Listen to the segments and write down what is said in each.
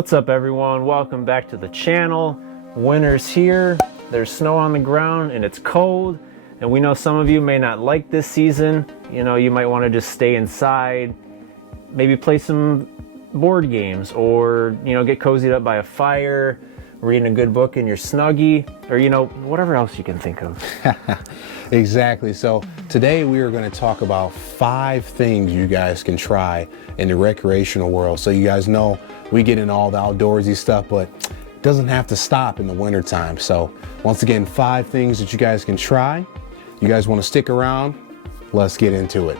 What's up everyone? Welcome back to the channel. Winter's here, there's snow on the ground and it's cold, and we know some of you may not like this season. You know, you might want to just stay inside, maybe play some board games, or get cozied up by a fire, reading a good book in your Snuggie, or whatever else you can think of. Exactly. So today we are going to talk about 5 things you guys can try in the recreational world. So you guys know we get in all the outdoorsy stuff, but it doesn't have to stop in the winter time. So once again, 5 things that you guys can try. You guys want to stick around? Let's get into it.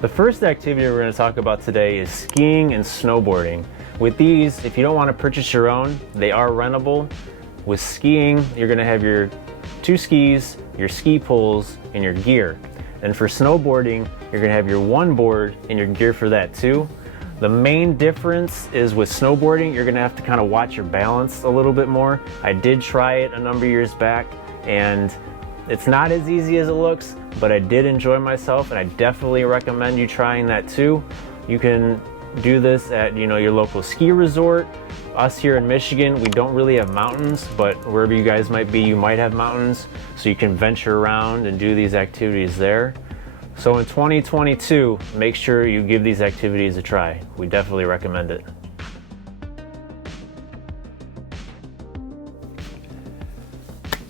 The first activity we're going to talk about today is skiing and snowboarding. With these, if you don't want to purchase your own, they are rentable. With skiing, you're going to have your 2 skis, your ski poles, and your gear. And for snowboarding, you're going to have your 1 board and your gear for that too. The main difference is with snowboarding, you're going to have to kind of watch your balance a little bit more. I did try it a number of years back, and it's not as easy as it looks, but I did enjoy myself, and I definitely recommend you trying that too. You can do this at your local ski resort. Us here in Michigan, we don't really have mountains, but wherever you guys might be, you might have mountains, so you can venture around and do these activities there. So in 2022, make sure you give these activities a try. We definitely recommend it.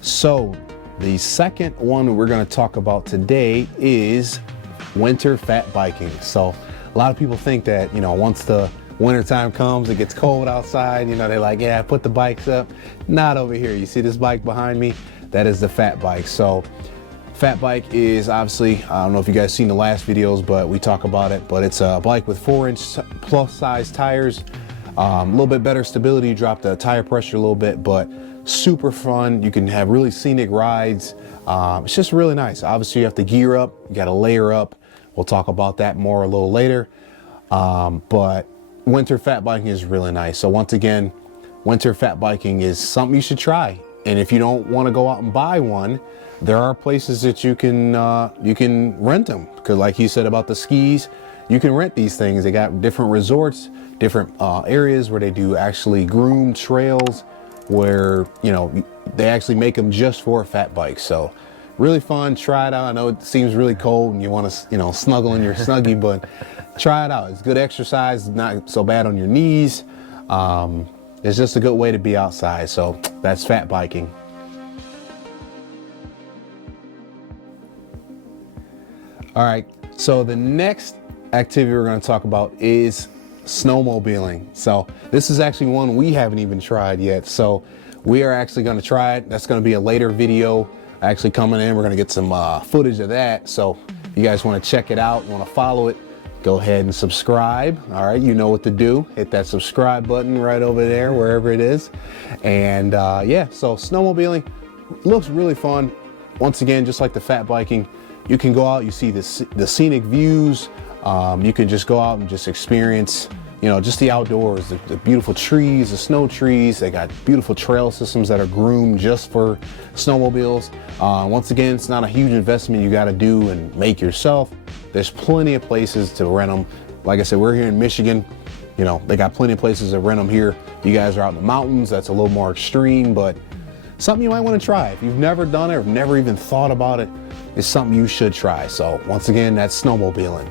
So the second one we're going to talk about today is winter fat biking. So a lot of people think that, once the winter time comes, it gets cold outside, they're like, yeah, put the bikes up. Not over here. You see this bike behind me? That is the fat bike. So fat bike is obviously, I don't know if you guys seen the last videos, but we talk about it, but it's a bike with 4-inch plus size tires, a little bit better stability, you drop the tire pressure a little bit, but super fun. You can have really scenic rides. It's just really nice. Obviously you have to gear up, you got to layer up. We'll talk about that more a little later. But winter fat biking is really nice. So once again, winter fat biking is something you should try. And if you don't want to go out and buy one, there are places that you can rent them. Because like you said about the skis, you can rent these things. They got different resorts, different areas where they do actually groomed trails, where they actually make them just for fat bikes. So really fun. Try it out. I know it seems really cold and you want to snuggle in your Snuggie, but try it out. It's good exercise, not so bad on your knees. It's just a good way to be outside. So that's fat biking. All right, so the next activity we're going to talk about is snowmobiling. So this is actually one we haven't even tried yet. So we are actually going to try it. That's going to be a later video actually coming in. We're going to get some footage of that. So if you guys want to check it out, you want to follow it, go ahead and subscribe. All right, you know what to do. Hit that subscribe button right over there, wherever it is. And yeah, so snowmobiling looks really fun. Once again, just like the fat biking, you can go out, you see the scenic views. You can just go out and just experience, just the outdoors, the beautiful trees, the snow trees. They got beautiful trail systems that are groomed just for snowmobiles. Once again, it's not a huge investment you got to do and make yourself. There's plenty of places to rent them. Like I said, we're here in Michigan. They got plenty of places to rent them here. You guys are out in the mountains. That's a little more extreme, but something you might want to try. If you've never done it or never even thought about it, it's something you should try. So once again, that's snowmobiling.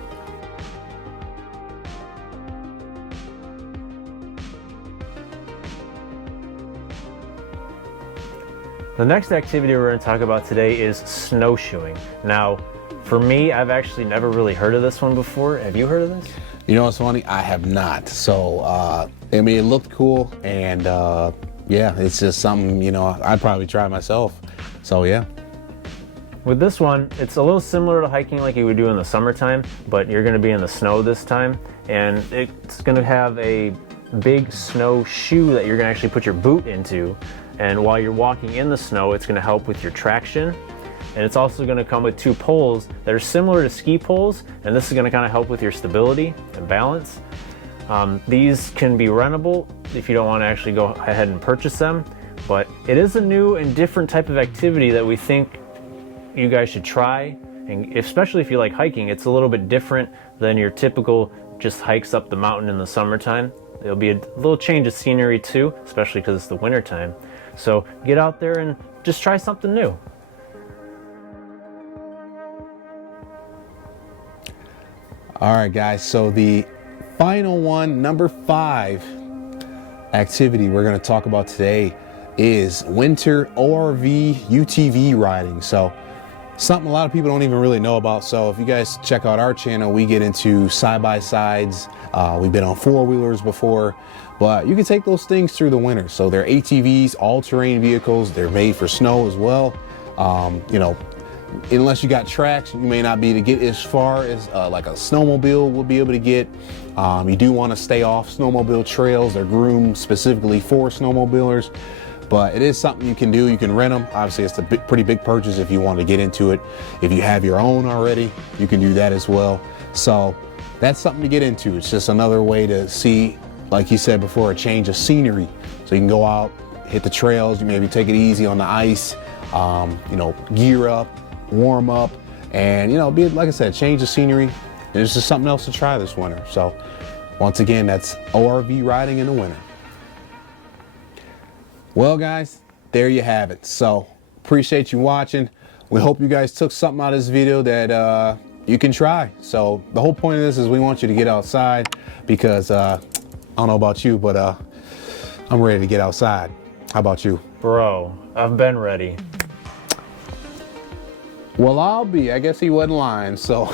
The next activity we're going to talk about today is snowshoeing. Now, for me, I've actually never really heard of this one before. Have you heard of this? You know what's funny? I have not. So, I mean, it looked cool, and yeah, it's just something, I'd probably try myself. So, yeah. With this one, it's a little similar to hiking like you would do in the summertime, but you're going to be in the snow this time, and it's going to have a big snow shoe that you're going to actually put your boot into. And while you're walking in the snow, it's going to help with your traction. And it's also going to come with 2 poles that are similar to ski poles, and this is going to kind of help with your stability and balance. These can be rentable if you don't want to actually go ahead and purchase them, but it is a new and different type of activity that we think you guys should try. And especially if you like hiking, it's a little bit different than your typical just hikes up the mountain in the summertime. It'll be a little change of scenery too, especially because it's the winter time. So get out there and just try something new. All right, guys, so the final one, number 5 activity we're going to talk about today is winter ORV UTV riding. So something a lot of people don't even really know about. So if you guys check out our channel, we get into side-by-sides. We've been on 4-wheelers before, but you can take those things through the winter. So they're ATVs, all-terrain vehicles. They're made for snow as well. You know, unless you got tracks, you may not be able to get as far as like a snowmobile will be able to get. You do want to stay off snowmobile trails. They're groomed specifically for snowmobilers, but it is something you can do. You can rent them. Obviously, it's a pretty big purchase if you want to get into it. If you have your own already, you can do that as well. So that's something to get into. It's just another way to see, like you said before, a change of scenery. So you can go out, hit the trails, you maybe take it easy on the ice, you know, gear up, warm up, and you know, be like I said, change the scenery. And it's just something else to try this winter. So once again, that's ORV riding in the winter. Well, guys, there you have it. So appreciate you watching. We hope you guys took something out of this video that you can try. So the whole point of this is we want you to get outside, because I don't know about you, but I'm ready to get outside. How about you? Bro, I've been ready. Well, I'll be. I guess he wasn't lying. So,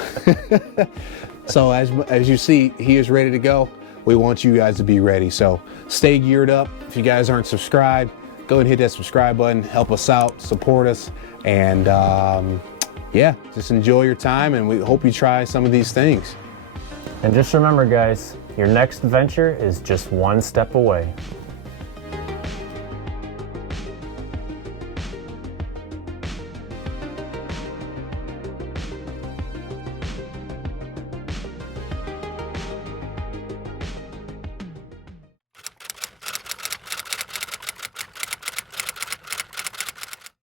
so as you see, he is ready to go. We want you guys to be ready. So stay geared up. If you guys aren't subscribed, go ahead and hit that subscribe button. Help us out, support us, and yeah, just enjoy your time. And we hope you try some of these things. And just remember, guys, your next venture is just one step away.